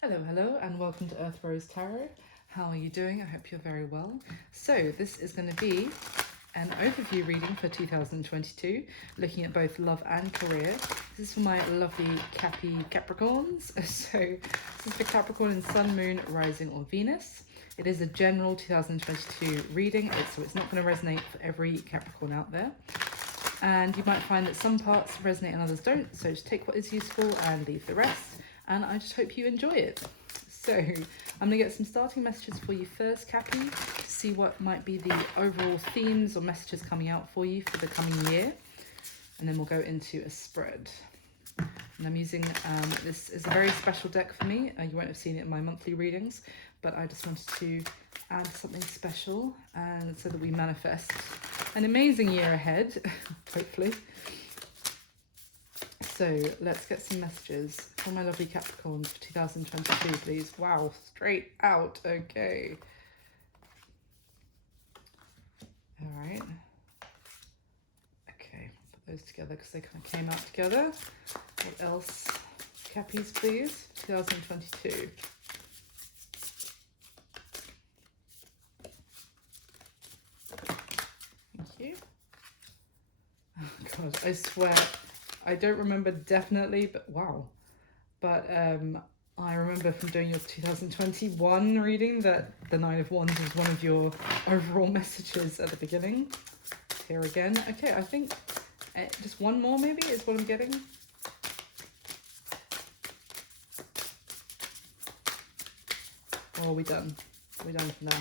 Hello, and welcome to Earth Rose Tarot. How are you doing? I hope you're very well. So, this is going to be an overview reading for 2022, looking at both love and career. This is for my lovely Capricorns. So, this is for Capricorn in Sun, Moon, Rising, or Venus. It is a general 2022 reading, so it's not going to resonate for every Capricorn out there. And you might find that some parts resonate and others don't, so just take what is useful and leave the rest. And I just hope you enjoy it. So I'm going to get some starting messages for you first, Cappy, to see what might be the overall themes or messages coming out for you for the coming year. And then we'll go into a spread. And I'm using, this is a very special deck for me. You won't have seen it in my monthly readings, but I just wanted to add something special and so that we manifest an amazing year ahead, hopefully. So let's get some messages for my lovely Capricorns for 2022, please. Wow, straight out. Okay. All right. Okay, put those together because they kind of came out together. What else? Cappies, please. 2022. Thank you. Oh God, I swear. I don't remember definitely, but wow. But I remember from doing your 2021 reading that the Nine of Wands was one of your overall messages at the beginning. Here again. Okay, I think just one more maybe is what I'm getting. Oh, are we done? Are we done for now?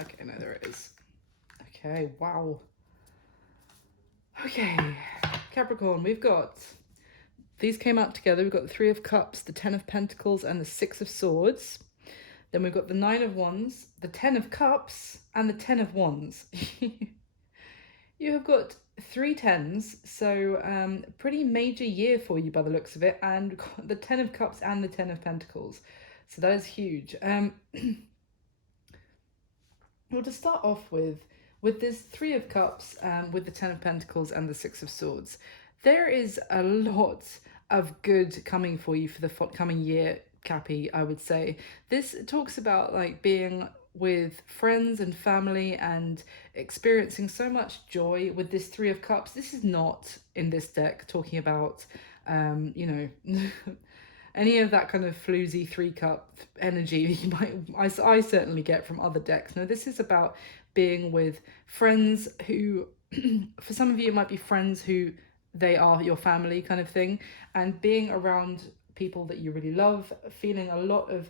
Okay, no, there it is. Okay, wow. Okay, Capricorn, we've got, these came out together. We've got the Three of Cups, the Ten of Pentacles, and the Six of Swords. Then we've got the Nine of Wands, the Ten of Cups, and the Ten of Wands. You have got 3 tens, so pretty major year for you by the looks of it, and we've got the Ten of Cups and the Ten of Pentacles. So that is huge. Well, to start off with this Three of Cups, with the Ten of Pentacles and the Six of Swords, there is a lot of good coming for you for the coming year, Cappy, I would say. This talks about like being with friends and family and experiencing so much joy with this Three of Cups. This is not in this deck talking about, you know, any of that kind of floozy 3-cup energy you might, I certainly get from other decks. No, this is about being with friends who, for some of you, it might be friends who they are your family kind of thing, and being around people that you really love, feeling a lot of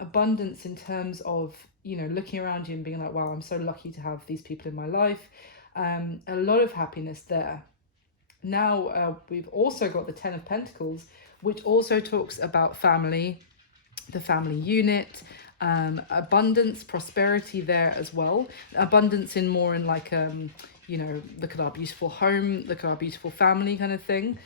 abundance in terms of, you know, looking around you and being like, wow, I'm so lucky to have these people in my life. A lot of happiness there. Now, we've also got the Ten of Pentacles, which also talks about family, the family unit, abundance, prosperity there as well. Abundance in more in like, you know, look at our beautiful home, look at our beautiful family kind of thing.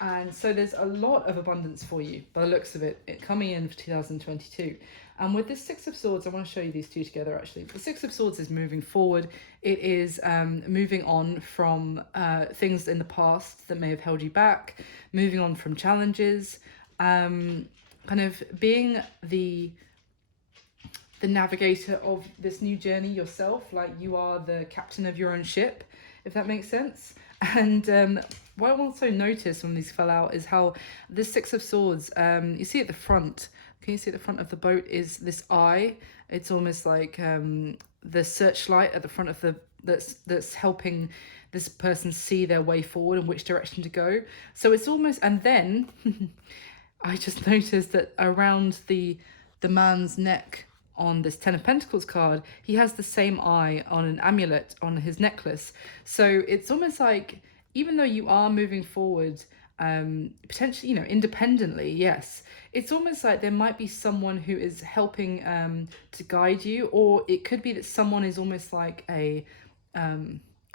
And so there's a lot of abundance for you by the looks of it coming in for 2022. And with this Six of Swords, I want to show you these two together actually. The Six of Swords is moving forward. It is moving on from things in the past that may have held you back, moving on from challenges, kind of being the navigator of this new journey yourself, like you are the captain of your own ship, if that makes sense. And what I also noticed when these fell out is how this Six of Swords, you see at the front, can you see at the front of the boat is this eye? It's almost like the searchlight at the front of the, that's helping this person see their way forward and which direction to go. So it's almost, and then I just noticed that around the man's neck on this Ten of Pentacles card, he has the same eye on an amulet on his necklace. So it's almost like, even though you are moving forward, potentially, you know, independently, yes, it's almost like there might be someone who is helping to guide you, or it could be that someone is almost like a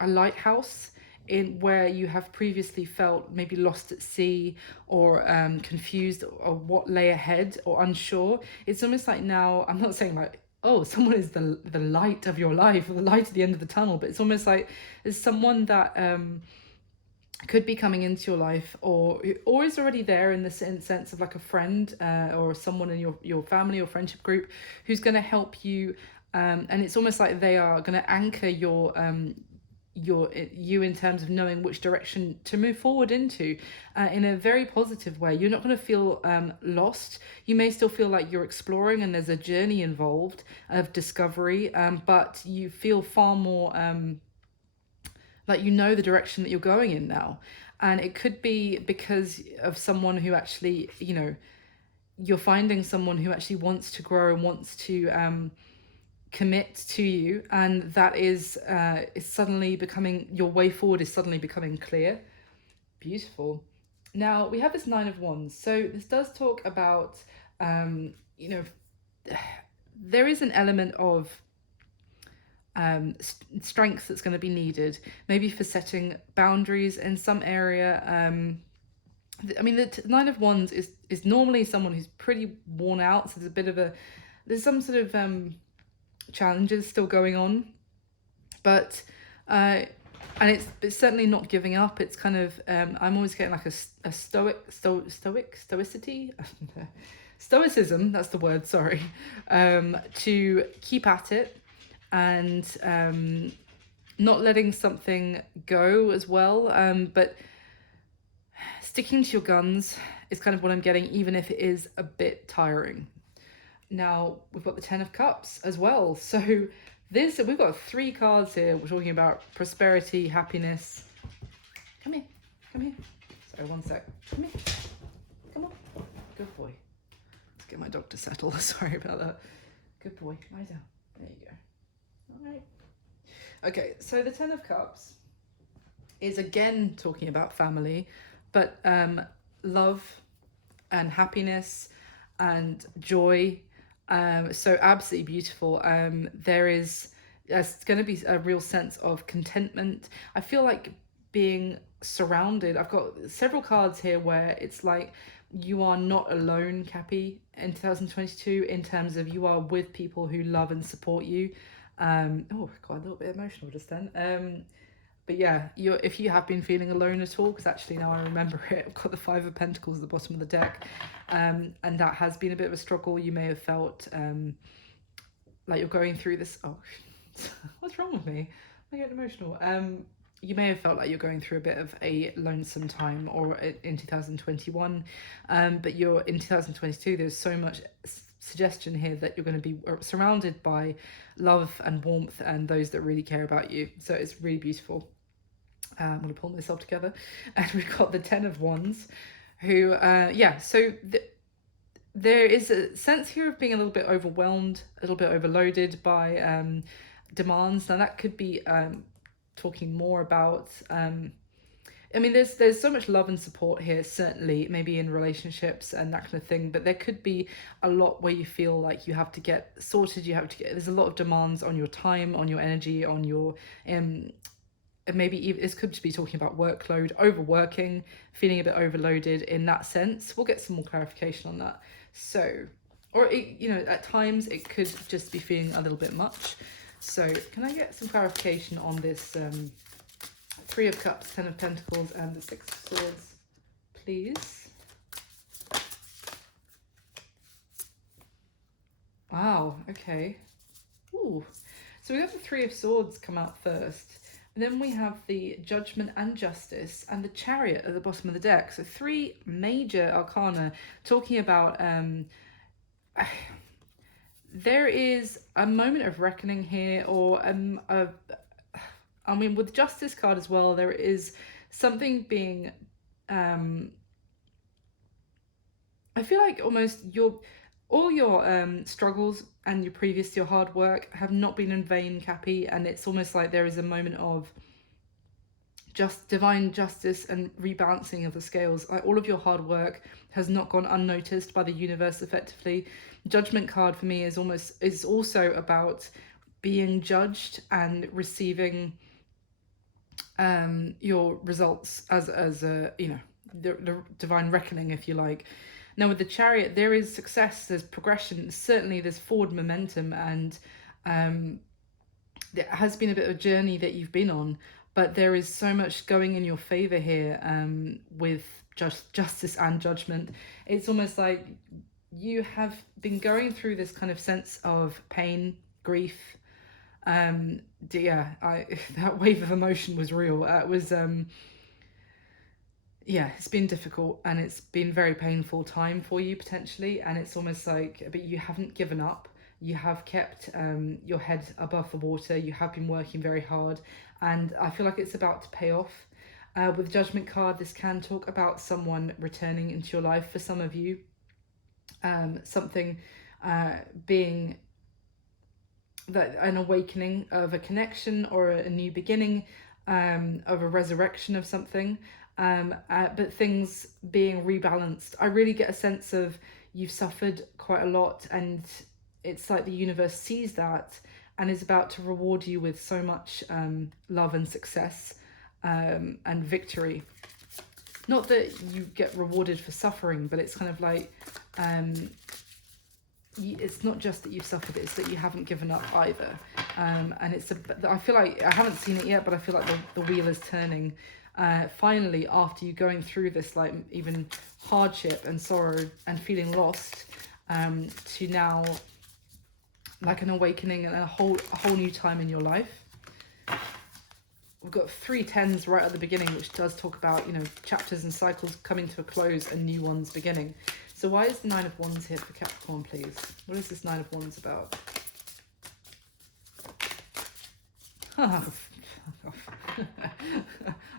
lighthouse in where you have previously felt maybe lost at sea or confused or what lay ahead or unsure. It's almost like now, I'm not saying like, oh, someone is the light of your life or the light at the end of the tunnel, but it's almost like there's someone that could be coming into your life, or is already there in the sense of like a friend, or someone in your family or friendship group who's going to help you, and it's almost like they are going to anchor you in terms of knowing which direction to move forward into, in a very positive way. You're not going to feel lost. You may still feel like you're exploring and there's a journey involved of discovery, but you feel far more like you know the direction that you're going in now. And it could be because of someone who actually, you're finding someone who actually wants to grow and wants to commit to you, and that is suddenly becoming, your way forward is suddenly becoming clear. Beautiful. Now we have this Nine of Wands, so this does talk about you know there is an element of strength that's going to be needed, maybe for setting boundaries in some area. I mean, the Nine of Wands is normally someone who's pretty worn out, so there's some sort of challenges still going on, but and it's certainly not giving up. It's kind of I'm always getting like a stoicity stoicism, that's the word, sorry, to keep at it, and not letting something go as well, but sticking to your guns is kind of what I'm getting, even if it is a bit tiring. Now we've got the Ten of Cups as well, so we've got 3 cards here. We're talking about prosperity, happiness. Come here, come here. Sorry, one sec. Come here, come on, good boy. Let's get my dog to settle. Sorry about that. Good boy, lie down. There you go. All right. Okay, so the Ten of Cups is again talking about family, but love and happiness and joy. So absolutely beautiful. There's going to be a real sense of contentment. I feel like being surrounded. I've got several cards here where it's like you are not alone, Cappy, in 2022, in terms of you are with people who love and support you. Oh, got a little bit emotional just then. But yeah, if you have been feeling alone at all, because actually now I remember it, I've got the Five of Pentacles at the bottom of the deck, and that has been a bit of a struggle. You may have felt like you're going through this. Oh, what's wrong with me? I get emotional. You may have felt like you're going through a bit of a lonesome time, or in 2021, but you're in 2022. There's so much suggestion here that you're going to be surrounded by love and warmth and those that really care about you. So it's really beautiful. I'm going to pull myself together. And we've got the Ten of Wands, who, so there is a sense here of being a little bit overwhelmed, a little bit overloaded by demands. Now that could be talking more about, I mean, there's so much love and support here, certainly, maybe in relationships and that kind of thing, but there could be a lot where you feel like you have to get sorted, there's a lot of demands on your time, on your energy, on your, maybe even, this could be talking about workload, overworking, feeling a bit overloaded in that sense. We'll get some more clarification on that. So, or, at times it could just be feeling a little bit much. So can I get some clarification on this Three of Cups, Ten of Pentacles, and the Six of Swords, please? Wow, okay. Ooh. So we have the Three of Swords come out first. And then we have the Judgment and Justice and the Chariot at the bottom of the deck. So 3 major arcana talking about there is a moment of reckoning here, or I mean, with Justice card as well, there is something being I feel like almost all your struggles and your hard work have not been in vain, Cappy, and it's almost like there is a moment of just divine justice and rebalancing of the scales. Like all of your hard work has not gone unnoticed by the universe effectively. Judgment card for me is also about being judged and receiving your results as a the divine reckoning, if you like. Now with the Chariot, there is success, there's progression, certainly there's forward momentum, and there has been a bit of a journey that you've been on, but there is so much going in your favor here, with justice and judgment. It's almost like you have been going through this kind of sense of pain, grief. Yeah, that wave of emotion was real. It was yeah, it's been difficult and it's been very painful time for you potentially, and it's almost like, but you haven't given up. You have kept your head above the water. You have been working very hard, and I feel like it's about to pay off. With Judgment card, this can talk about someone returning into your life for some of you. Something being that an awakening of a connection or a new beginning, of a resurrection of something, but things being rebalanced. I really get a sense of you've suffered quite a lot, and it's like the universe sees that and is about to reward you with so much love and success, and victory. Not that you get rewarded for suffering, but it's kind of like, it's not just that you've suffered, it's that you haven't given up either. And it's I feel like, I haven't seen it yet, but I feel like the wheel is turning. Finally, after you going through this like even hardship and sorrow and feeling lost, to now like an awakening and a whole new time in your life. We've got 3 10s right at the beginning, which does talk about, you know, chapters and cycles coming to a close and new ones beginning. So why is the 9 of Wands here for Capricorn, please? What is this 9 of Wands about? I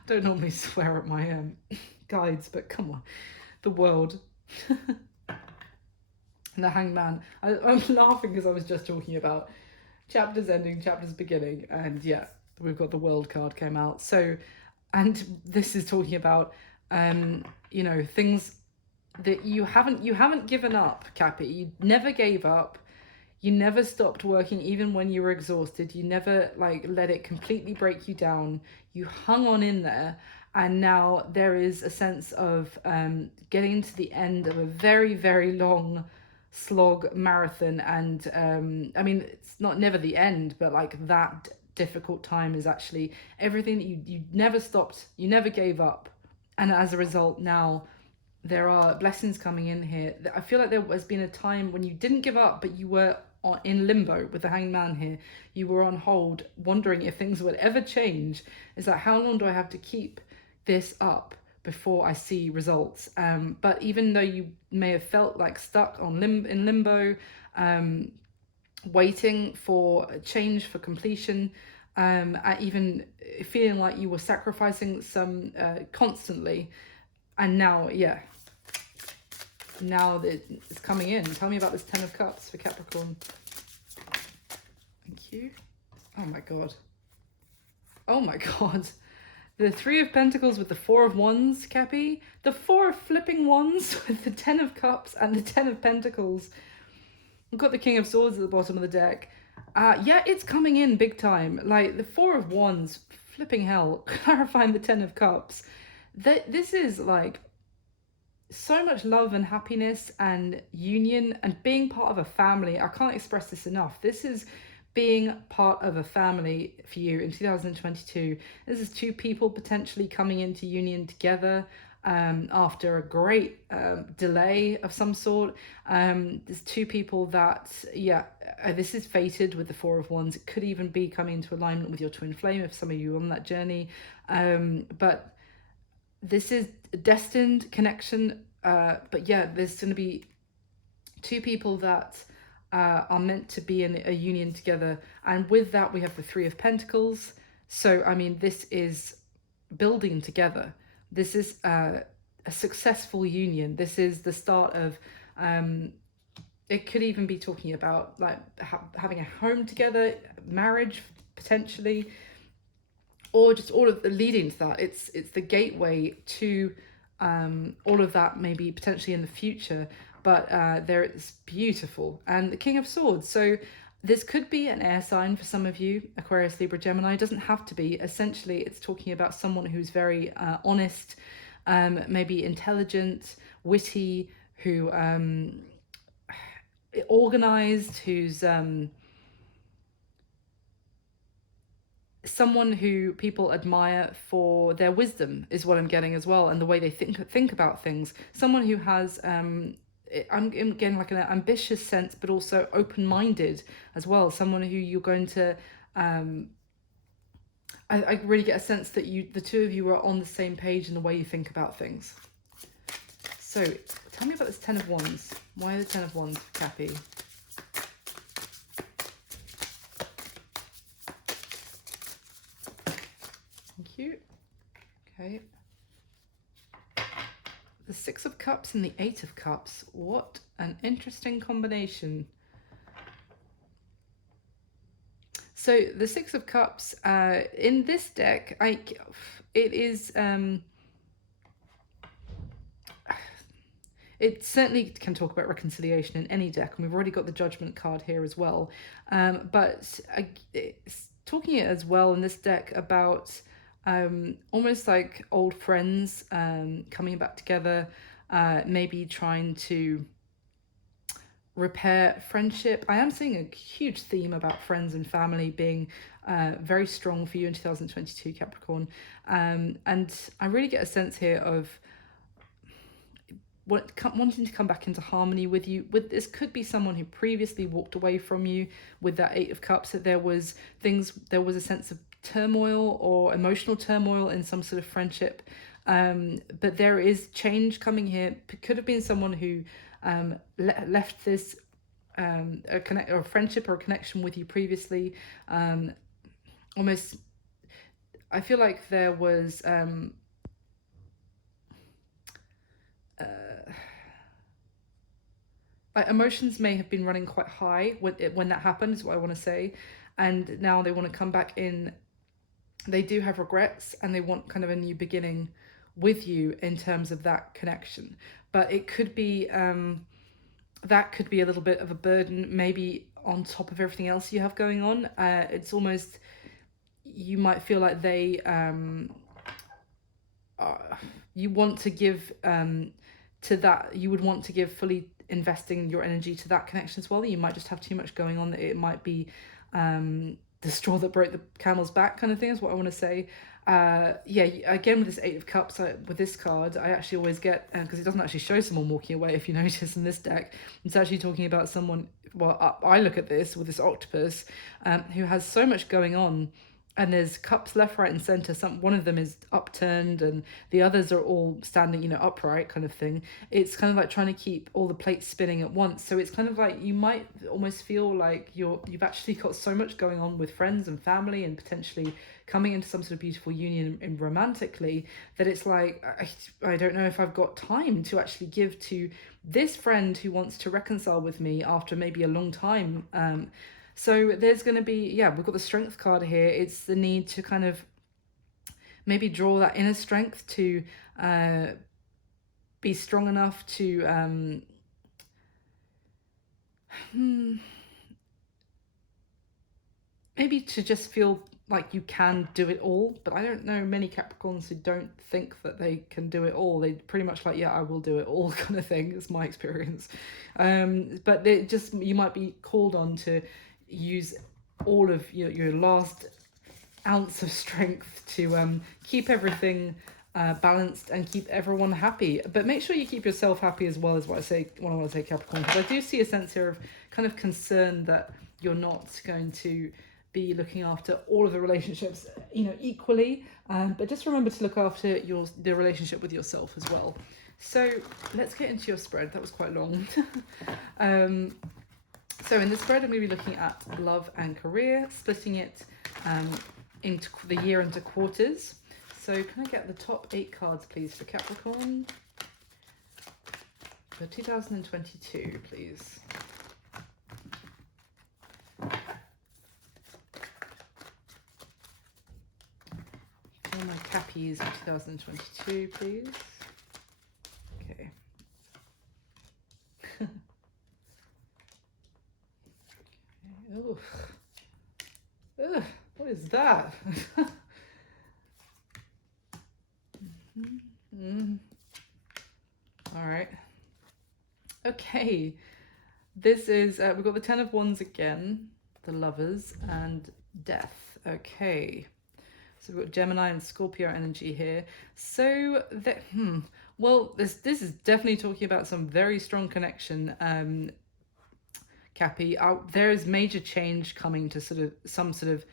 don't normally swear at my guides, but come on. The World. And the Hangman. I'm laughing because I was just talking about chapters ending, chapters beginning, and yeah, we've got the World card came out. So, and this is talking about, you know, things that you haven't given up, Cappy. You never gave up. You never stopped working even when you were exhausted. You never like let it completely break you down. You hung on in there, and now there is a sense of getting to the end of a very, very long slog marathon. And I mean, it's not never the end, but like that difficult time is actually everything that you never stopped, you never gave up. And as a result, now there are blessings coming in here. I feel like there has been a time when you didn't give up, but you were in limbo with the Hangman here. You were on hold, wondering if things would ever change. It's like, how long do I have to keep this up before I see results? But even though you may have felt like stuck on in limbo, waiting for change, for completion, even feeling like you were sacrificing some constantly, and now, yeah, now that it's coming in. Tell me about this 10 of Cups for Capricorn. Thank you. Oh my god. Oh my god. The 3 of Pentacles with the 4 of Wands, Cappy. The 4 of flipping Wands with the 10 of Cups and the 10 of Pentacles. We've got the King of Swords at the bottom of the deck. Yeah, it's coming in big time. Like the 4 of Wands, flipping hell, clarifying the 10 of Cups. This is like so much love and happiness and union and being part of a family. I can't express this enough. This is being part of a family for you in 2022. This is 2 people potentially coming into union together after a great delay of some sort. There's 2 people that, yeah, this is fated with the 4 of Wands. It could even be coming into alignment with your twin flame if some of you are on that journey. But this is destined connection. But yeah, there's going to be 2 people that are meant to be in a union together. And with that, we have the 3 of Pentacles. So, I mean, this is building together. This is a successful union. This is the start of, it could even be talking about like having a home together, marriage potentially, or just all of the leading to that. It's the gateway to all of that, maybe potentially in the future. But there it's beautiful. And the King of Swords. So this could be an air sign for some of you, Aquarius, Libra, Gemini. It doesn't have to be. Essentially, it's talking about someone who's very honest, maybe intelligent, witty, who organized, who's someone who people admire for their wisdom is what I'm getting as well, and the way they think about things. Someone who has I'm getting like an ambitious sense, but also open-minded as well. Someone who you're going to I really get a sense that the two of you are on the same page in the way you think about things. So tell me about this Ten of Wands. Why the Ten of Wands, Cappy? Thank you. Okay. The Six of Cups and the Eight of Cups. What an interesting combination. So the Six of Cups, in this deck, it is... it certainly can talk about reconciliation in any deck, and we've already got the Judgment card here as well. But it's talking it as well in this deck about almost like old friends coming back together, maybe trying to repair friendship. I am seeing a huge theme about friends and family being very strong for you in 2022, Capricorn. And I really get a sense here of wanting to come back into harmony with you. This could be someone who previously walked away from you with that Eight of Cups, that there was a sense of turmoil or emotional turmoil in some sort of friendship. But there is change coming here. It could have been someone who left this a friendship or a connection with you previously. Almost, I feel like there was like emotions may have been running quite high when that happened, is what I want to say, and now they want to come back in. They do have regrets and they want kind of a new beginning with you in terms of that connection. But it could be that could be a little bit of a burden, maybe on top of everything else you have going on. It's almost, you might feel like they you want to give to that, you would want to give fully investing your energy to that connection as well. You might just have too much going on that it might be the straw that broke the camel's back kind of thing, is what I want to say. Yeah, again with this Eight of Cups, with this card, I actually always get, because it doesn't actually show someone walking away, if you notice in this deck, it's actually talking about someone, well, I look at this with this octopus who has so much going on, and there's cups left, right, and center. One of them is upturned, and the others are all standing, upright, kind of thing. It's kind of like trying to keep all the plates spinning at once. So it's kind of like you might almost feel like you've actually got so much going on with friends and family, and potentially coming into some sort of beautiful union and romantically, that it's like I don't know if I've got time to actually give to this friend who wants to reconcile with me after maybe a long time. So there's going to be, we've got the Strength card here. It's the need to kind of maybe draw that inner strength to be strong enough to maybe to just feel like you can do it all. But I don't know many Capricorns who don't think that they can do it all. They pretty much like, I will do it all kind of thing, is my experience. But you might be called on to use all of your last ounce of strength to keep everything balanced and keep everyone happy. But make sure you keep yourself happy as well, is what I want to say, Capricorn, because I do see a sense here of kind of concern that you're not going to be looking after all of the relationships equally, but just remember to look after the relationship with yourself as well. So let's get into your spread. That was quite long. So in the spread, I'm going to be looking at love and career, splitting it into the year into quarters. So can I get the top 8 cards, please, for Capricorn? For 2022, please. All my cappies for 2022, please. Okay. Oh, ugh, what is that? All right. Okay. This is, we've got the Ten of Wands again, the Lovers, and Death. Okay. So we've got Gemini and Scorpio energy here. So that well, this is definitely talking about some very strong connection. Cappy, there is major change coming to sort of some sort of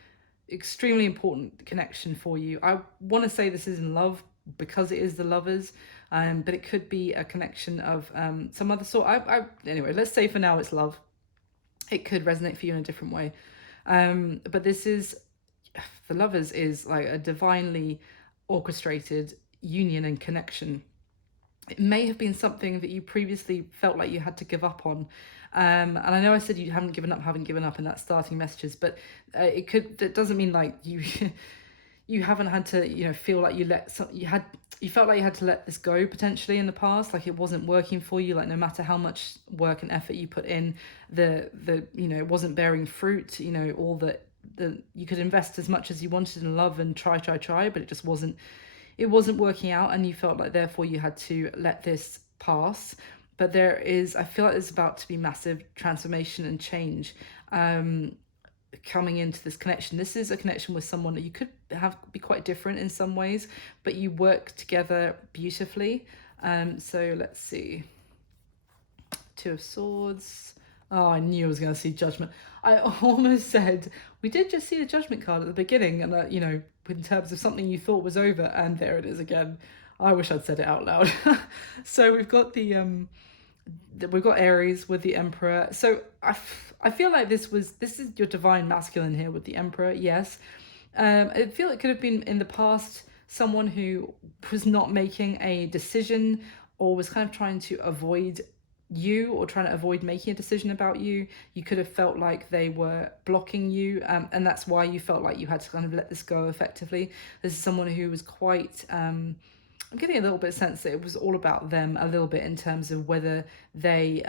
extremely important connection for you. I want to say this is in love because it is the lovers, but it could be a connection of some other sort. Anyway, let's say for now it's love. It could resonate for you in a different way, but this is the lovers is like a divinely orchestrated union and connection. It may have been something that you previously felt like you had to give up on. And I know I said you haven't given up in that starting messages, but that doesn't mean like you you haven't had to, feel like you felt like you had to let this go potentially in the past, like it wasn't working for you, like no matter how much work and effort you put in, the it wasn't bearing fruit, all the you could invest as much as you wanted in love and try, but it just wasn't working out, and you felt like therefore you had to let this pass. But I feel like there's about to be massive transformation and change coming into this connection. This is a connection with someone that you could be quite different in some ways, but you work together beautifully. So let's see. Two of Swords. Oh, I knew I was going to see Judgment. I almost said, we did just see the Judgment card at the beginning, and in terms of something you thought was over, and there it is again. I wish I'd said it out loud. So we've got we've got Aries with the Emperor. So I feel like this is your divine masculine here with the Emperor. Yes, I feel it could have been in the past someone who was not making a decision or was kind of trying to avoid you or trying to avoid making a decision about you. You could have felt like they were blocking you, and that's why you felt like you had to kind of let this go effectively. This is someone who was quite I'm getting a little bit of sense that it was all about them a little bit in terms of whether they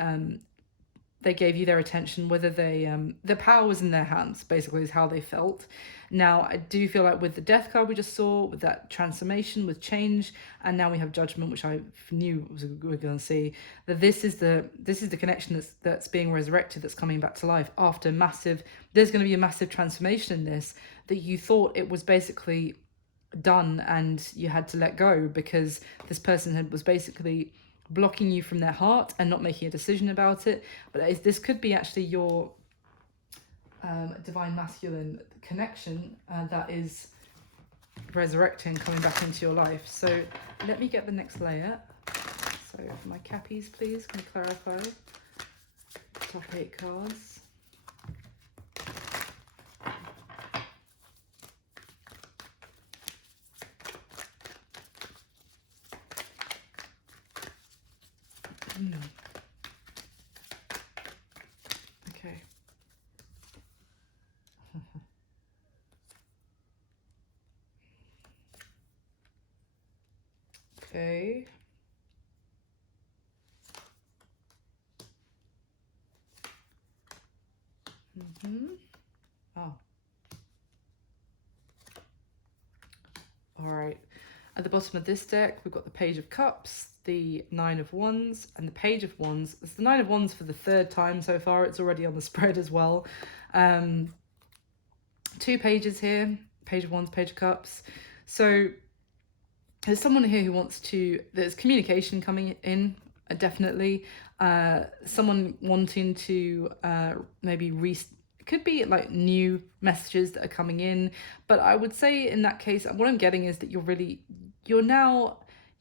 gave you their attention, whether the power was in their hands, basically is how they felt. Now, I do feel like with the Death card we just saw, with that transformation, with change, and now we have Judgment, which I knew we were going to see, that this is the connection that's being resurrected, that's coming back to life after there's going to be a massive transformation in this, that you thought it was basically done and you had to let go because this person was basically blocking you from their heart and not making a decision about it. But this could be actually your divine masculine connection that is resurrecting, coming back into your life. So let me get the next layer. So for my cappies, please, can you clarify? Top 8 cards. Okay. Okay. Oh. All right. At the bottom of this deck, we've got the Page of Cups, the Nine of Wands, and the Page of Wands. It's the Nine of Wands for the 3rd time so far. It's already on the spread as well. 2 pages here, Page of Wands, Page of Cups. So there's someone here who there's communication coming in, definitely. Someone wanting to could be like new messages that are coming in. But I would say in that case, what I'm getting is that you've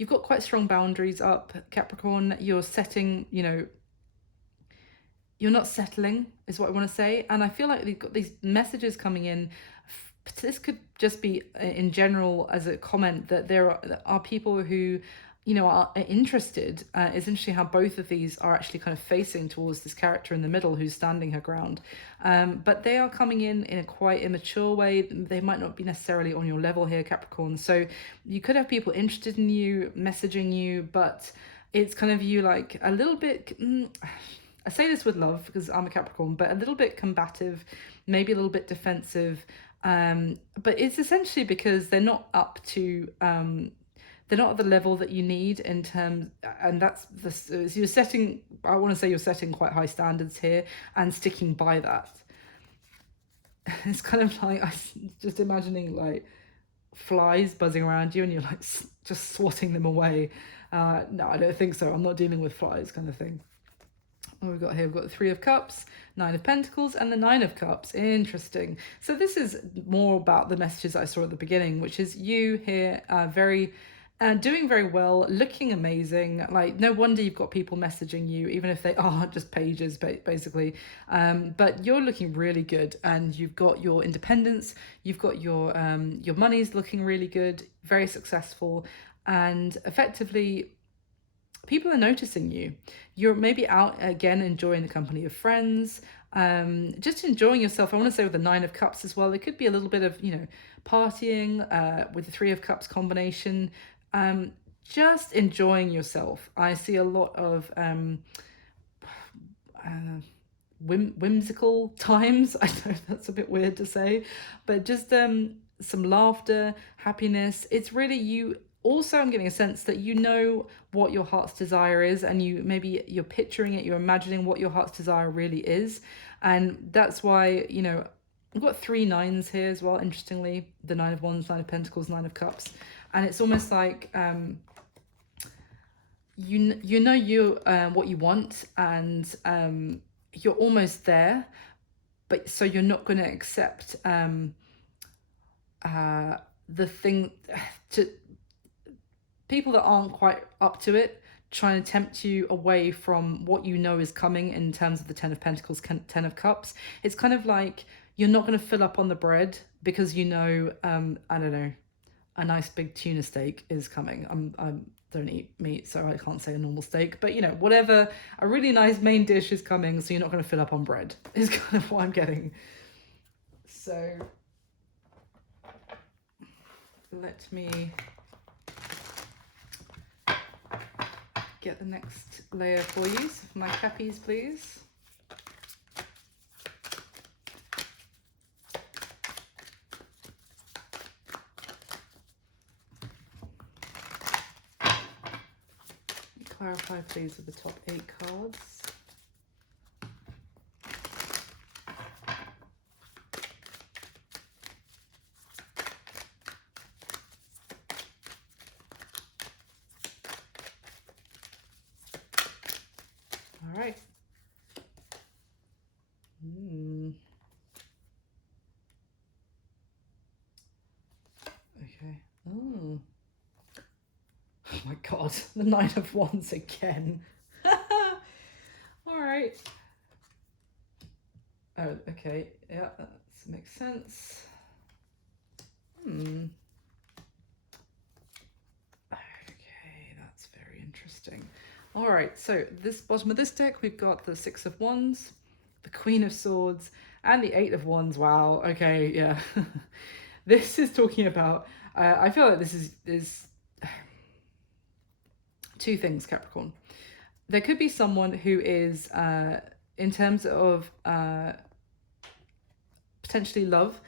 got quite strong boundaries up, Capricorn. You're setting, you're not settling is what I want to say. And I feel like they've got these messages coming in. This could just be in general as a comment that there are people who, are interested. It's interesting how both of these are actually kind of facing towards this character in the middle who's standing her ground. But they are coming in a quite immature way. They might not be necessarily on your level here, Capricorn. So you could have people interested in you, messaging you, but it's kind of you like a little bit... I say this with love because I'm a Capricorn, but a little bit combative, maybe a little bit defensive. But it's essentially because they're not up to... they're not at the level that you need in terms, and so you're setting, I want to say you're setting quite high standards here and sticking by that. It's kind of like, I just imagining like flies buzzing around you and you're like just swatting them away. No, I don't think so. I'm not dealing with flies, kind of thing. What we've got here, we've got the Three of Cups, Nine of Pentacles, and the Nine of Cups. Interesting. So this is more about the messages I saw at the beginning, which is you here, doing very well, looking amazing. Like, no wonder you've got people messaging you, even if they are just pages, basically. But you're looking really good, and you've got your independence, you've got your money's looking really good, very successful, and effectively people are noticing you. You're maybe out again enjoying the company of friends, just enjoying yourself. I want to say with the Nine of Cups as well, it could be a little bit of, partying with the Three of Cups combination, just enjoying yourself. I see a lot of whimsical times. I know that's a bit weird to say, but just some laughter, happiness. It's really you. Also, I'm getting a sense that you know what your heart's desire is, and you're picturing it, you're imagining what your heart's desire really is. And that's why, we've got 3 nines here as well, interestingly. The Nine of Wands, Nine of Pentacles, Nine of Cups. And it's almost like you know what you want, and you're almost there, but so you're not going to accept the thing to people that aren't quite up to it, trying to tempt you away from what you know is coming in terms of the Ten of Pentacles, Ten of Cups. It's kind of like you're not going to fill up on the bread because I don't know, a nice big tuna steak is coming. I don't eat meat, so I can't say a normal steak, but whatever, a really nice main dish is coming, so you're not going to fill up on bread, is kind of what I'm getting. So let me get the next layer for you. So for my cappies, please. Clarify, please, with the top 8 cards. All right. Okay. Oh my God, the Nine of Wands again. All right. Oh, okay. Yeah, that makes sense. Okay, that's very interesting. All right, so this bottom of this deck, we've got the Six of Wands, the Queen of Swords, and the Eight of Wands. Wow. Okay, yeah. This is talking about. I feel like this is 2 things, Capricorn. There could be someone who is, in terms of potentially love,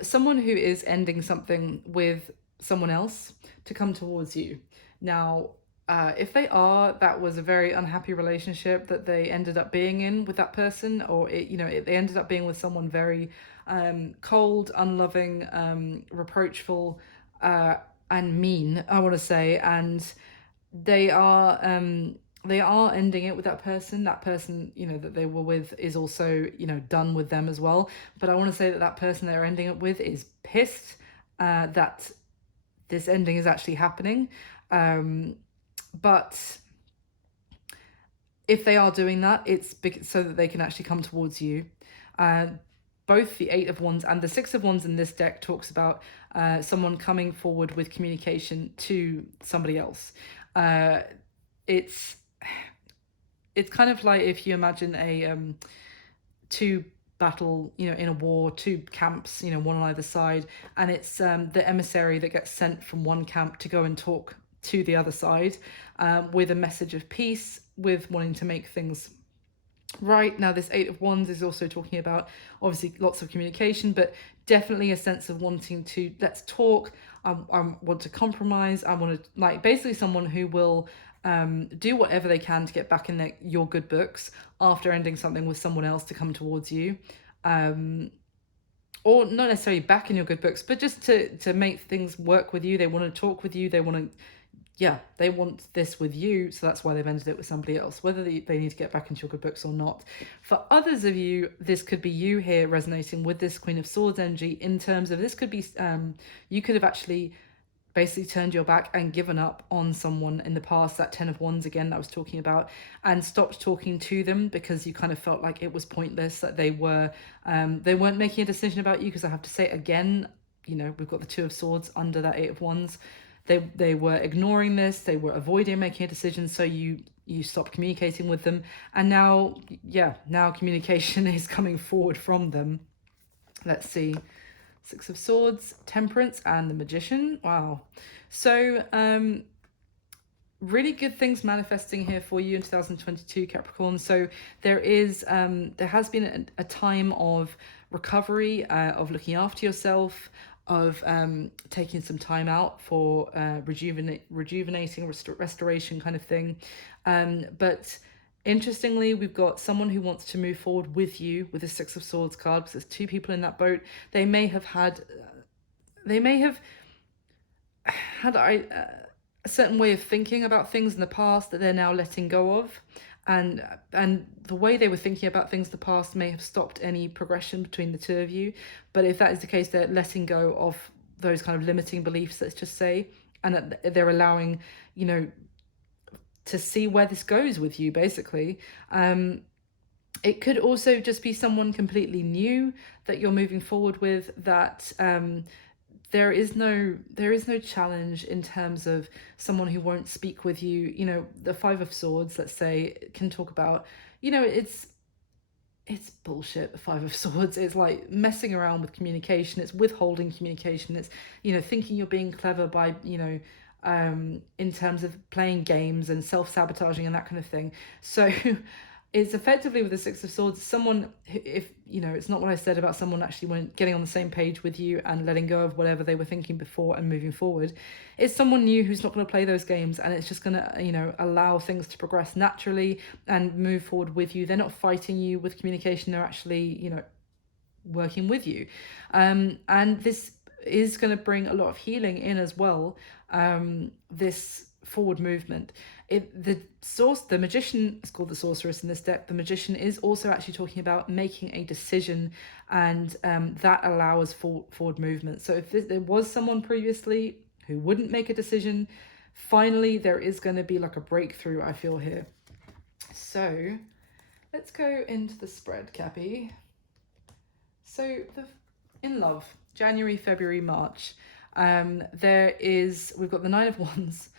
someone who is ending something with someone else to come towards you. Now, if they are, that was a very unhappy relationship that they ended up being in with that person, or they ended up being with someone very cold, unloving, reproachful, and mean, I want to say, and they are ending it with that person. That person, that they were with is also, done with them as well. But I want to say that person they're ending it with is pissed that this ending is actually happening. But if they are doing that, it's so that they can actually come towards you. Both the Eight of Wands and the Six of Wands in this deck talks about someone coming forward with communication to somebody else. It's kind of like if you imagine a 2 battle, in a war, 2 camps, one on either side, and it's the emissary that gets sent from one camp to go and talk to the other side with a message of peace, with wanting to make things right. Now, this Eight of Wands is also talking about, obviously, lots of communication, but definitely a sense of wanting to, let's talk, I want to compromise, I want to, basically someone who will do whatever they can to get back in your good books after ending something with someone else to come towards you. or not necessarily back in your good books, but just to make things work with you. They want to talk with you. They want to, yeah, they want this with you, so that's why they've ended it with somebody else, whether they need to get back into your good books or not. For others of you, this could be you here resonating with this Queen of Swords energy, in terms of this could be you could have actually basically turned your back and given up on someone in the past, that 10 of Wands again that I was talking about, and stopped talking to them because you kind of felt like it was pointless, that they weren't making a decision about you. Because I have to say again, you know, we've got the Two of Swords under that Eight of Wands. They were ignoring this, they were avoiding making a decision, so you stopped communicating with them, and now, yeah, now communication is coming forward from them. Let's see. Six of Swords, Temperance, and the Magician. Wow. So really good things manifesting here for you in 2022, Capricorn. So there has been a time of recovery, of looking after yourself, of taking some time out for rejuvenating, restoration kind of thing. But interestingly, we've got someone who wants to move forward with you with the Six of Swords card, because there's two people in that boat. They may have had a certain way of thinking about things in the past that they're now letting go of, and the way they were thinking about things in the past may have stopped any progression between the two of you. But if that is the case, they're letting go of those kind of limiting beliefs, let's just say, and that they're allowing, you know, to see where this goes with you, basically. It could also just be someone completely new that you're moving forward with, that there is no challenge in terms of someone who won't speak with you. You know, the Five of Swords, let's say, can talk about, you know, it's bullshit. The Five of Swords, it's like messing around with communication, it's withholding communication, it's, you know, thinking you're being clever by, you know, in terms of playing games and self-sabotaging and that kind of thing. So it's effectively, with the Six of Swords, someone, if you know, it's not what I said about someone actually getting on the same page with you and letting go of whatever they were thinking before and moving forward. It's someone new who's not going to play those games, and it's just going to, you know, allow things to progress naturally and move forward with you. They're not fighting you with communication, they're actually, you know, working with you. And this is going to bring a lot of healing in as well, this forward movement. The Magician is called the Sorceress in this deck. The Magician is also actually talking about making a decision, and that allows forward movement. So if there was someone previously who wouldn't make a decision, finally there is going to be like a breakthrough, I feel here. So let's go into the spread, Cappy. So in love, January, February, March, we've got the Nine of Wands,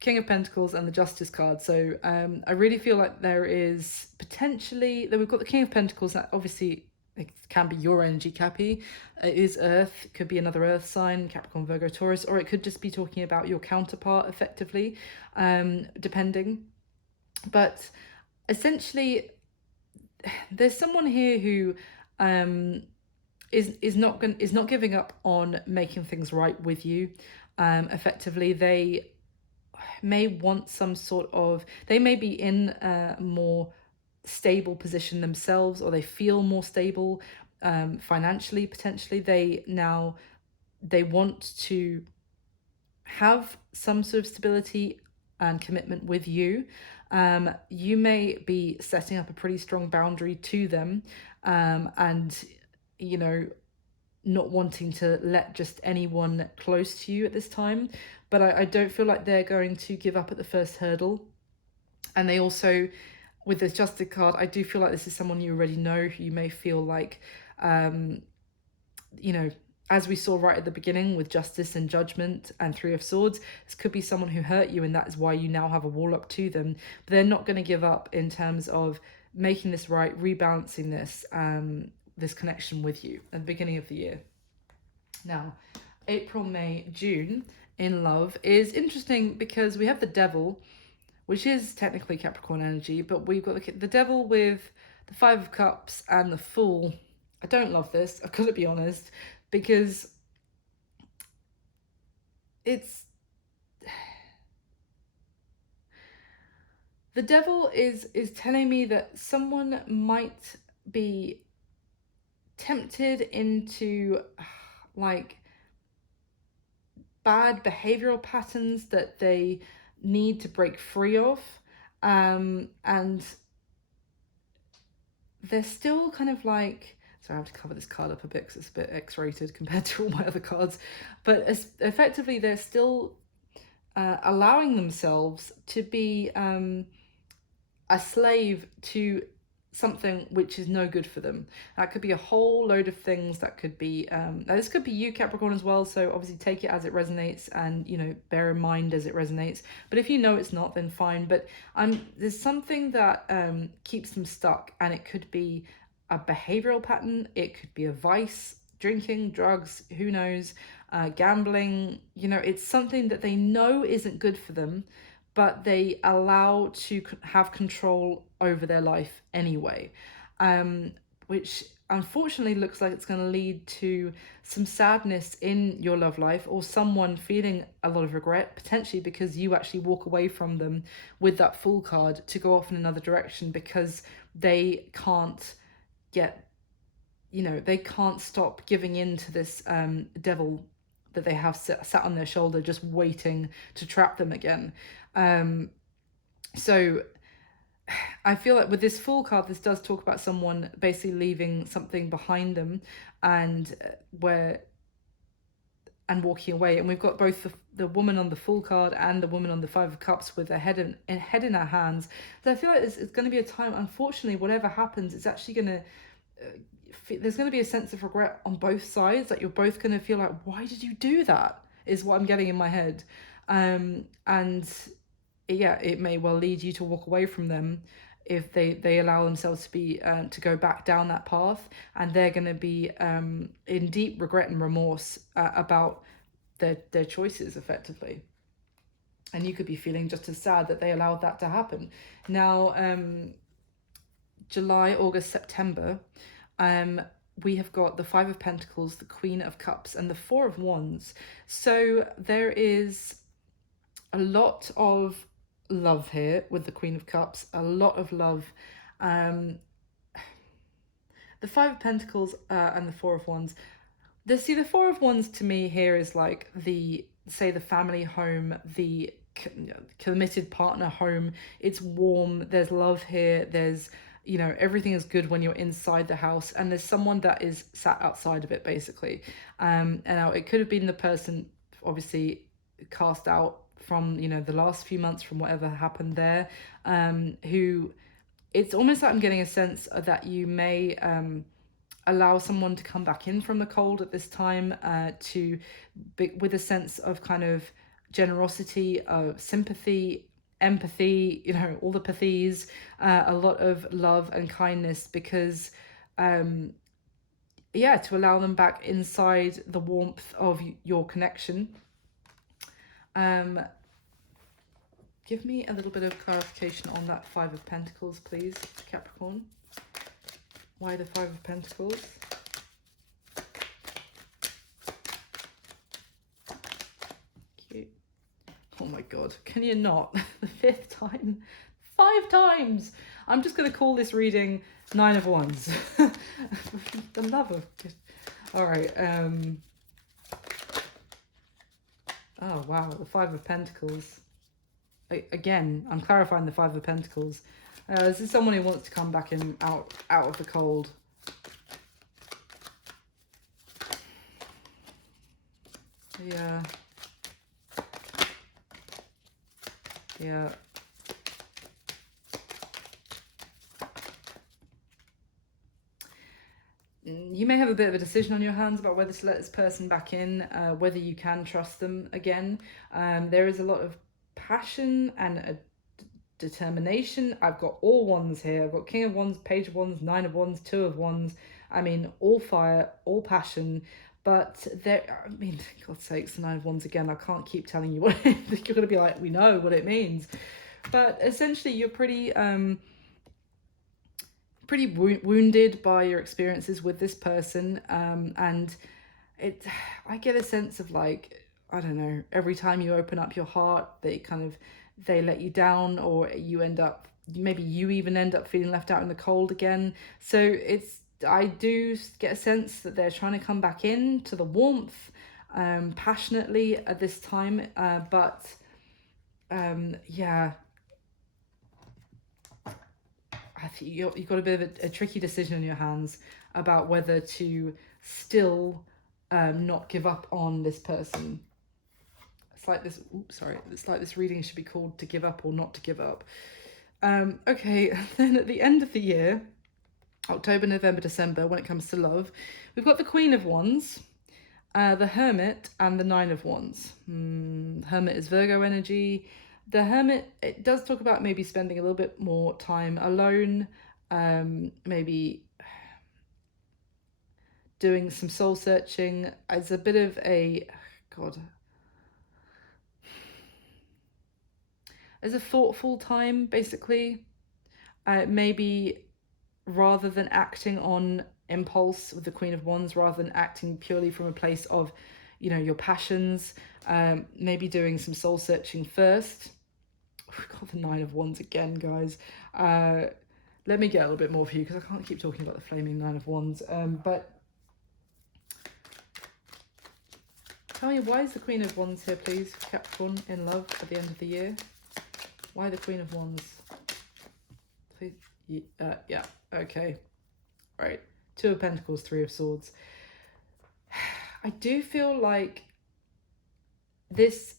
King of Pentacles, and the Justice card. So I really feel like there is potentially, that we've got the King of Pentacles, that obviously it can be your energy, Cappy. It is Earth, it could be another Earth sign, Capricorn, Virgo, Taurus, or it could just be talking about your counterpart effectively, depending. But essentially, there's someone here who is not giving up on making things right with you. Effectively, they may want some sort of, they may be in a more stable position themselves, or they feel more stable financially, potentially. They want to have some sort of stability and commitment with you. You may be setting up a pretty strong boundary to them, and, you know, not wanting to let just anyone close to you at this time. But I don't feel like they're going to give up at the first hurdle. And they also, with the Justice card, I do feel like this is someone you already know, who you may feel like, you know, as we saw right at the beginning with Justice and Judgment and Three of Swords, this could be someone who hurt you, and that is why you now have a wall up to them. But they're not going to give up in terms of making this right, rebalancing this connection with you at the beginning of the year. Now, April, May, June in love is interesting, because we have the Devil, which is technically Capricorn energy, but we've got the Devil with the Five of Cups and the Fool. I don't love this, I've got to be honest, because it's, the Devil is telling me that someone might be tempted into like bad behavioral patterns that they need to break free of. And they're still kind of like, so I have to cover this card up a bit because it's a bit X-rated compared to all my other cards, but effectively they're still allowing themselves to be a slave to something which is no good for them. That could be a whole load of things. That could be now this could be you, Capricorn, as well, so obviously take it as it resonates, and bear in mind as it resonates. But if you know it's not, then fine. But there's something that keeps them stuck, and it could be a behavioral pattern, it could be a vice, drinking, drugs, who knows, gambling. It's something that they know isn't good for them, but they allow to have control over their life anyway, which unfortunately looks like it's going to lead to some sadness in your love life, or someone feeling a lot of regret, potentially because you actually walk away from them with that Fool card to go off in another direction because they can't get, they can't stop giving in to this devil that they have sat on their shoulder just waiting to trap them again. So I feel like with this Fool card, this does talk about someone basically leaving something behind them and walking away. And we've got both the woman on the Fool card and the woman on the Five of Cups with their head in her hands. So I feel like it's going to be a time, unfortunately, whatever happens, it's actually going to there's going to be a sense of regret on both sides. Like, you're both going to feel like, why did you do that, is what I'm getting in my head. And yeah, it may well lead you to walk away from them if they allow themselves to be to go back down that path, and they're going to be in deep regret and remorse about their choices, effectively. And you could be feeling just as sad that they allowed that to happen. Now, July, August, September, we have got the Five of Pentacles, the Queen of Cups, and the Four of Wands. So there is a lot of love here with the Queen of Cups, a lot of love. The Five of Pentacles and the Four of Wands. The Four of Wands to me here is like the family home, the committed partner home. It's warm, there's love here, there's everything is good when you're inside the house, and there's someone that is sat outside of it, basically. And now it could have been the person obviously cast out from the last few months, from whatever happened there, who, it's almost like I'm getting a sense that you may allow someone to come back in from the cold at this time, with a sense of kind of generosity, sympathy, empathy, all the pathies, a lot of love and kindness, because to allow them back inside the warmth of your connection. Give me a little bit of clarification on that Five of Pentacles, please, Capricorn. Why the Five of Pentacles? Cute. Oh my God, can you not? The fifth time, 5 times. I'm just going to call this reading Nine of Wands. The love of... All right. Oh, wow, the Five of Pentacles. Again, I'm clarifying the Five of Pentacles. This is someone who wants to come back in out of the cold. Yeah. Yeah. You may have a bit of a decision on your hands about whether to let this person back in, whether you can trust them again. There is a lot of passion and a determination. I've got all wands here. I've got King of Wands, Page of Wands, Nine of Wands, Two of Wands. I mean, all fire, all passion. But God's sakes, the Nine of Wands again. I can't keep telling you what you're going to be like, we know what it means. But essentially, you're pretty wounded by your experiences with this person. And I get a sense of like, I don't know, every time you open up your heart, they let you down, or maybe you even end up feeling left out in the cold again. So it's I do get a sense that they're trying to come back in to the warmth passionately at this time, but yeah, I think you've got a bit of a tricky decision in your hands about whether to still not give up on this person. It's like this, oops, sorry, it's like this reading should be called To Give Up or Not to Give Up. Okay, then at the end of the year, October, November, December, when it comes to love, we've got the Queen of Wands, the Hermit, and the Nine of Wands. Hermit is Virgo energy. The Hermit, it does talk about maybe spending a little bit more time alone, maybe doing some soul searching. It's a bit of a, God, it's a thoughtful time, basically. Maybe rather than acting on impulse with the Queen of Wands, rather than acting purely from a place of, you know, your passions, maybe doing some soul searching first. We've got the Nine of Wands again, guys. Let me get a little bit more for you because I can't keep talking about the flaming Nine of Wands. But tell me, why is the Queen of Wands here, please? Capricorn in love at the end of the year. Why the Queen of Wands? Please. Yeah, okay. Right. Two of Pentacles, Three of Swords. I do feel like this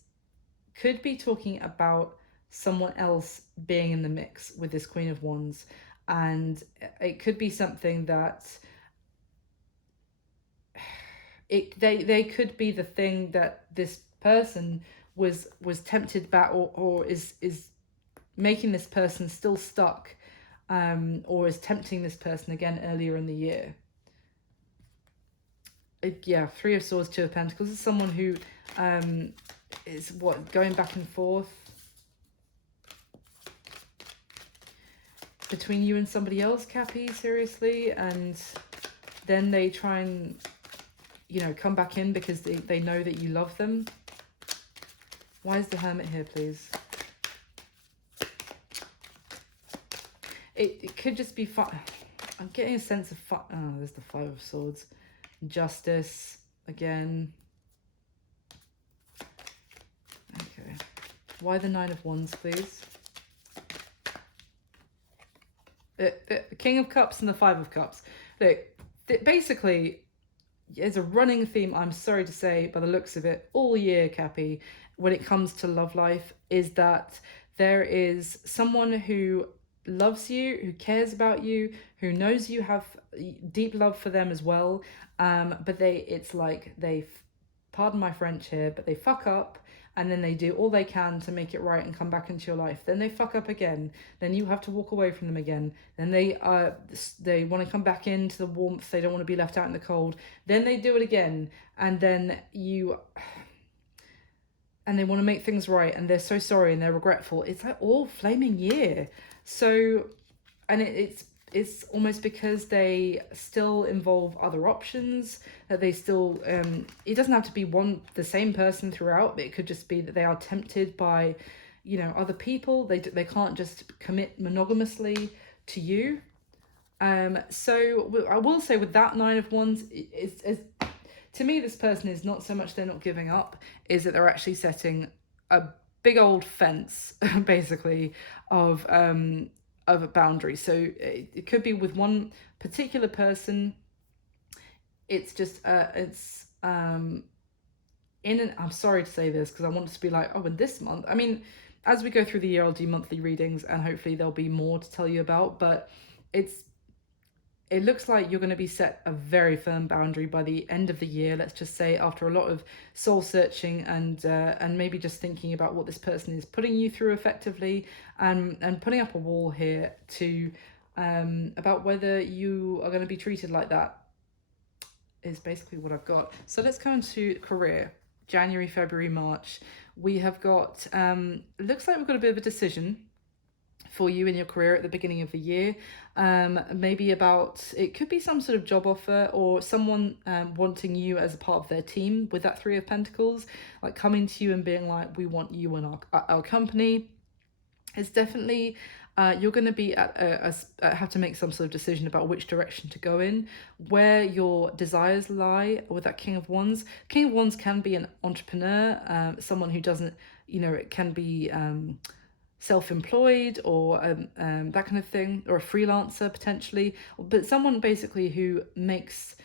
could be talking about someone else being in the mix with this Queen of Wands, and it could be something that they could be the thing that this person was tempted by, or is making this person still stuck, or is tempting this person again earlier in the year. Yeah, Three of Swords, Two of Pentacles is someone who is going back and forth between you and somebody else, Cappy, seriously, and then they try and, you know, come back in because they know that you love them. Why is the Hermit here, please? It could just be fun. I'm getting a sense of fun. Oh, there's the Five of Swords. Justice again. Okay. Why the Nine of Wands, please? The King of Cups and the Five of Cups. Look, basically, there's a running theme, I'm sorry to say, by the looks of it, all year, Cappy, when it comes to love life, is that there is someone who loves you, who cares about you, who knows you have deep love for them as well, but it's like they, pardon my French here, but they fuck up, and then they do all they can to make it right and come back into your life. Then they fuck up again. Then you have to walk away from them again. Then they want to come back into the warmth. They don't want to be left out in the cold. Then they do it again, and then and they want to make things right, and they're so sorry and they're regretful. It's like all flaming year. So, and it's almost because they still involve other options, that they still, it doesn't have to be the same person throughout, but it could just be that they are tempted by, you know, other people. They can't just commit monogamously to you. So I will say with that Nine of Wands, to me, this person is not so much they're not giving up, is that they're actually setting a big old fence, basically, of a boundary. So it could be with one particular person. It's just I'm sorry to say this because I want it to be like, oh, in this month, I mean, as we go through the year, I'll do monthly readings and hopefully there'll be more to tell you about, but it looks like you're going to be set a very firm boundary by the end of the year. Let's just say after a lot of soul searching and maybe just thinking about what this person is putting you through effectively, and putting up a wall here to about whether you are going to be treated like that is basically what I've got. So let's go into career. January, February, March. We have got, looks like we've got a bit of a decision for you in your career at the beginning of the year. Maybe about, it could be some sort of job offer, or someone wanting you as a part of their team with that Three of Pentacles, like coming to you and being like, we want you in our company. It's definitely you're going to be have to make some sort of decision about which direction to go in, where your desires lie with that King of Wands. King of Wands can be an entrepreneur, someone who doesn't, it can be self-employed or that kind of thing, or a freelancer potentially, but someone basically who makes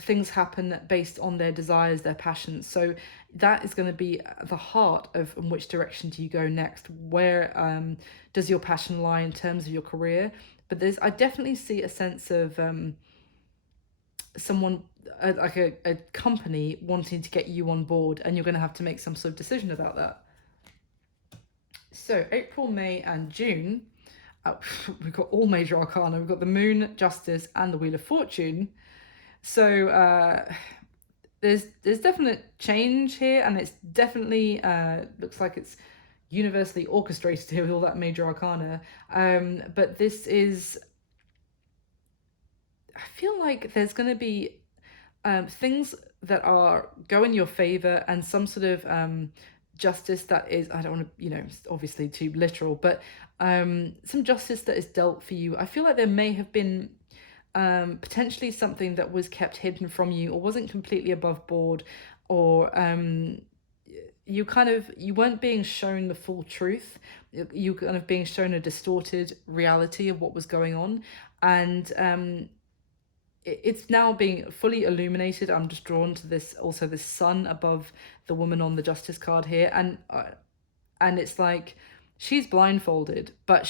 things happen based on their desires, their passions. So that is going to be the heart of in which direction do you go next. Where does your passion lie in terms of your career? But I definitely see a sense of someone like a company wanting to get you on board, and you're going to have to make some sort of decision about that. So April, May, and June, we've got all major arcana. We've got the Moon, Justice, and the Wheel of Fortune. So there's definite change here, and it's definitely looks like it's universally orchestrated here with all that major arcana. But this is, I feel like there's going to be things that are go in your favor, and some sort of justice that is, I don't want to, obviously too literal, but some justice that is dealt for you. I feel like there may have been potentially something that was kept hidden from you, or wasn't completely above board, or you weren't being shown the full truth. You kind of being shown a distorted reality of what was going on, and it's now being fully illuminated. I'm just drawn to this sun above the woman on the Justice card here, and it's like she's blindfolded, but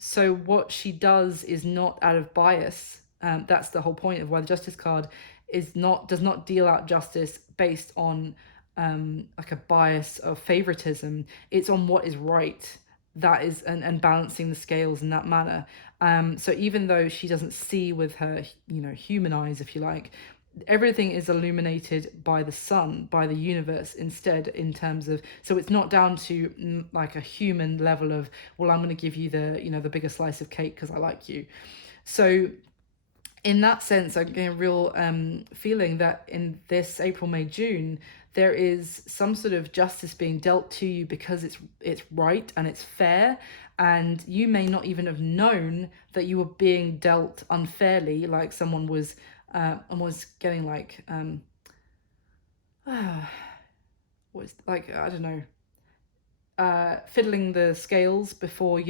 so what she does is not out of bias. That's the whole point of why the Justice card does not deal out justice based on like a bias of favoritism. It's on what is right. That is, and balancing the scales in that manner. So even though she doesn't see with her, human eyes, if you like, everything is illuminated by the sun, by the universe instead, in terms of, so it's not down to like a human level of, well, I'm going to give you the bigger slice of cake because I like you. So in that sense, I'm getting a real feeling that in this April, May, June, there is some sort of justice being dealt to you because it's right and it's fair, and you may not even have known that you were being dealt unfairly, like someone was getting like what's like, I don't know, fiddling the scales before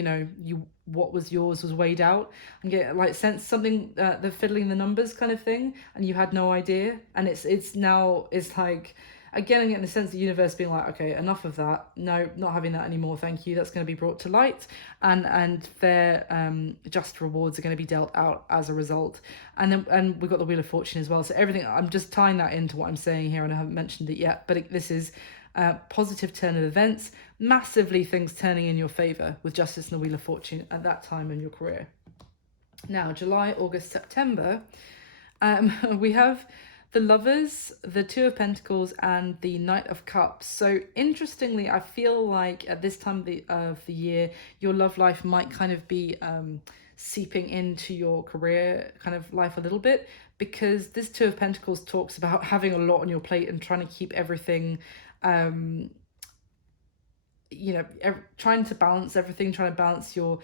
what was yours was weighed out, and get like sense something, the fiddling the numbers kind of thing, and you had no idea, and it's now like, again, I'm getting the sense of the universe being like, okay, enough of that, no, not having that anymore, thank you, that's going to be brought to light, and fair just rewards are going to be dealt out as a result. And we've got the Wheel of Fortune as well, so everything, I'm just tying that into what I'm saying here, and I haven't mentioned it yet, but this is positive turn of events, massively things turning in your favor with Justice and the Wheel of Fortune at that time in your career. Now, July, August, September, we have the Lovers, the Two of Pentacles, and the Knight of Cups. So interestingly, I feel like at this time of the year, your love life might kind of be seeping into your career kind of life a little bit, because this Two of Pentacles talks about having a lot on your plate and trying to keep everything, trying to balance everything, trying to balance your,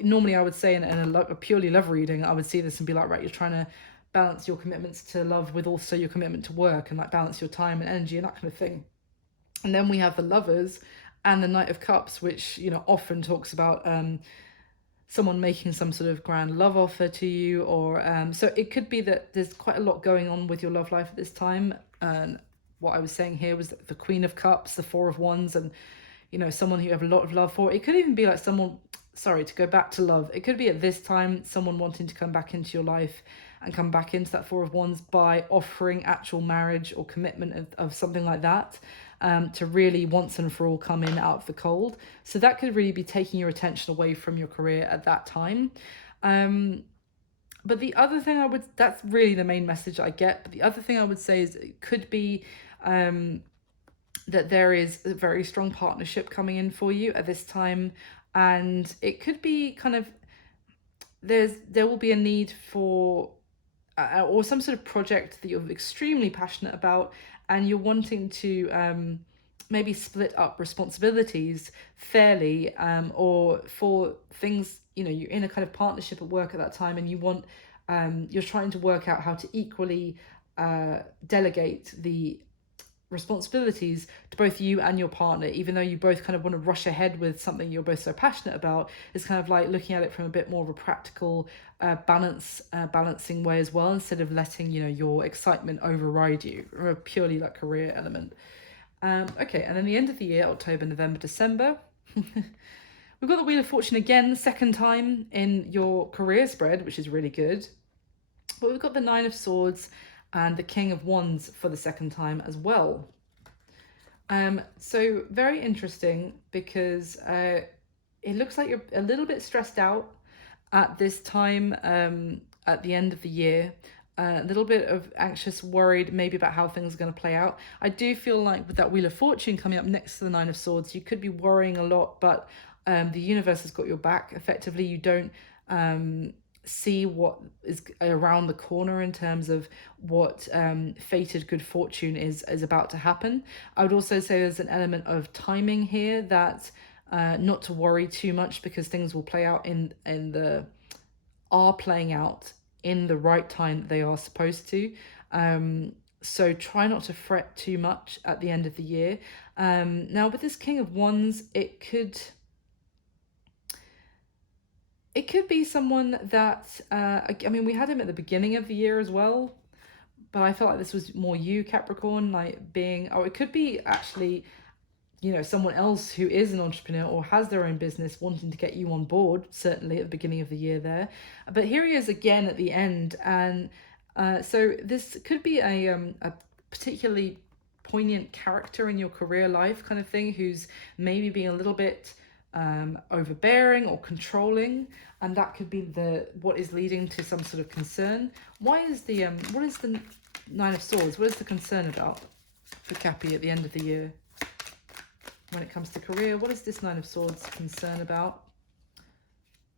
normally I would say in a purely love reading, I would see this and be like, right, you're trying to balance your commitments to love with also your commitment to work, and like balance your time and energy and that kind of thing. And then we have the Lovers and the Knight of Cups, which often talks about someone making some sort of grand love offer to you, or so it could be that there's quite a lot going on with your love life at this time. And what I was saying here was that the Queen of Cups, the Four of Wands, and someone who you have a lot of love for. It could even be like someone, sorry, to go back to love, it could be at this time someone wanting to come back into your life and come back into that Four of Wands by offering actual marriage or commitment of something like that, to really once and for all come in out of the cold. So that could really be taking your attention away from your career at that time. But the other thing that's really the main message I get, but the other thing I would say is it could be that there is a very strong partnership coming in for you at this time, and it could be kind of, there will be a need for or some sort of project that you're extremely passionate about, and you're wanting to maybe split up responsibilities fairly, or for things, you're in a kind of partnership at work at that time, and you're trying to work out how to equally delegate the responsibilities to both you and your partner, even though you both kind of want to rush ahead with something you're both so passionate about. It's kind of like looking at it from a bit more of a practical balancing way as well, instead of letting your excitement override you, or a purely like career element. Okay, and then the end of the year, October, November, December. We've got the Wheel of Fortune again, second time in your career spread, which is really good. But we've got the Nine of Swords and the King of Wands for the second time as well. So very interesting, because it looks like you're a little bit stressed out at this time, at the end of the year. A little bit of anxious, worried maybe about how things are going to play out. I do feel like with that Wheel of Fortune coming up next to the Nine of Swords, you could be worrying a lot, but the universe has got your back. Effectively, you don't see what is around the corner in terms of what fated good fortune is about to happen. I would also say there's an element of timing here, that not to worry too much, because things will play out are playing out in the right time that they are supposed to. So try not to fret too much at the end of the year. Now with this King of Wands, it could be someone that, we had him at the beginning of the year as well, but I felt like this was more you, Capricorn, like being, it could be actually, someone else who is an entrepreneur or has their own business wanting to get you on board, certainly at the beginning of the year there. But here he is again at the end. And so this could be a particularly poignant character in your career life kind of thing, who's maybe being a little bit overbearing or controlling, and that could be what is leading to some sort of concern. What is the Nine of Swords? What is the concern about for Cappy at the end of the year? When it comes to career, what is this Nine of Swords concern about?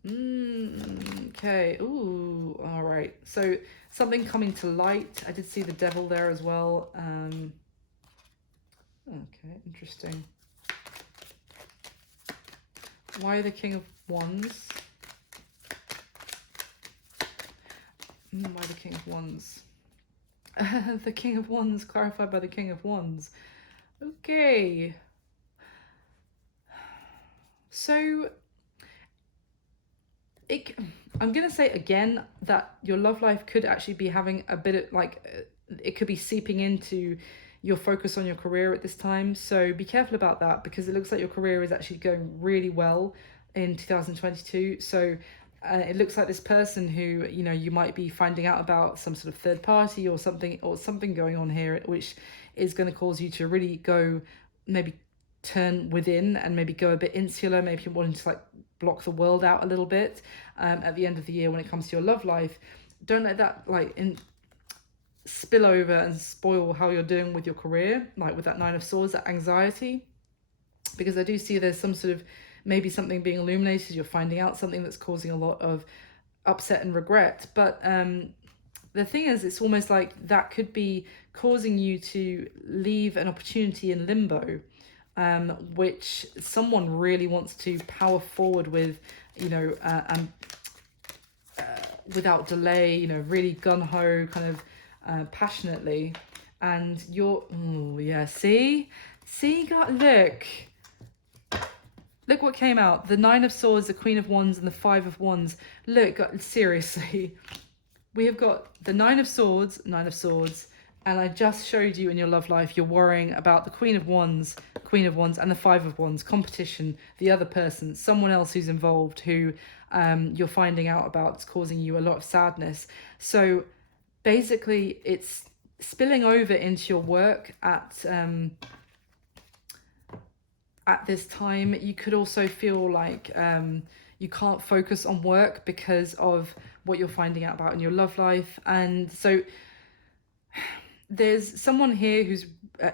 Okay. Ooh, all right. So something coming to light. I did see the devil there as well. Okay, interesting. Why the King of Wands? Why the King of Wands? The King of Wands, clarified by the King of Wands. Okay. So, I'm going to say again that your love life could actually be having a bit of it could be seeping into your focus on your career at this time. So be careful about that, because it looks like your career is actually going really well in 2022. So it looks like this person who, you might be finding out about some sort of third party or something going on here, which is going to cause you to really maybe turn within and maybe go a bit insular, maybe you're wanting to block the world out a little bit at the end of the year when it comes to your love life. Don't let that spill over and spoil how you're doing with your career, with that Nine of Swords, that anxiety, because I do see there's some sort of maybe something being illuminated, you're finding out something that's causing a lot of upset and regret. But the thing is, it's almost like that could be causing you to leave an opportunity in limbo, which someone really wants to power forward with, and without delay, really gung-ho, kind of passionately. And you're, see, look what came out. The Nine of Swords, the Queen of Wands, and the Five of Wands. Look, seriously, we have got the Nine of Swords, and I just showed you in your love life, you're worrying about the Queen of Wands, and the Five of Wands, competition, the other person, someone else who's involved, who you're finding out about, is causing you a lot of sadness. So basically, it's spilling over into your work at this time. You could also feel like you can't focus on work because of what you're finding out about in your love life. And so there's someone here who's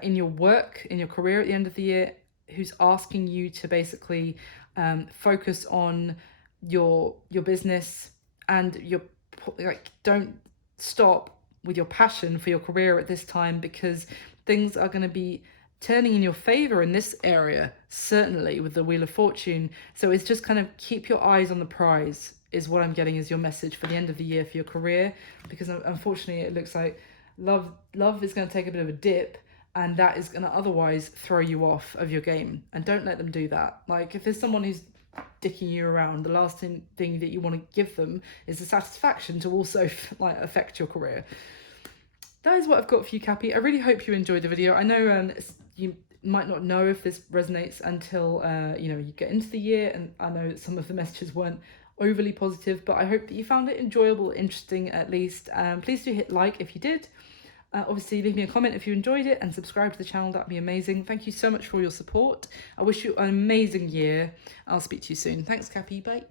in your work, in your career at the end of the year, who's asking you to basically focus on your business, and don't stop with your passion for your career at this time, because things are going to be turning in your favor in this area, certainly with the Wheel of Fortune. So it's just kind of keep your eyes on the prize is what I'm getting as your message for the end of the year for your career, because unfortunately it looks like love is going to take a bit of a dip, and that is going to otherwise throw you off of your game. And don't let them do that. Like, if there's someone who's dicking you around, the last thing that you want to give them is the satisfaction to also like affect your career. That is what I've got for you, Cappy. I really hope you enjoyed the video. I know you might not know if this resonates until you get into the year, and I know that some of the messages weren't overly positive, but I hope that you found it enjoyable, interesting at least. Please do hit like if you did. Obviously, leave me a comment if you enjoyed it, and subscribe to the channel. That'd be amazing. Thank you so much for your support. I wish you an amazing year. I'll speak to you soon. Thanks, Cappy. Bye.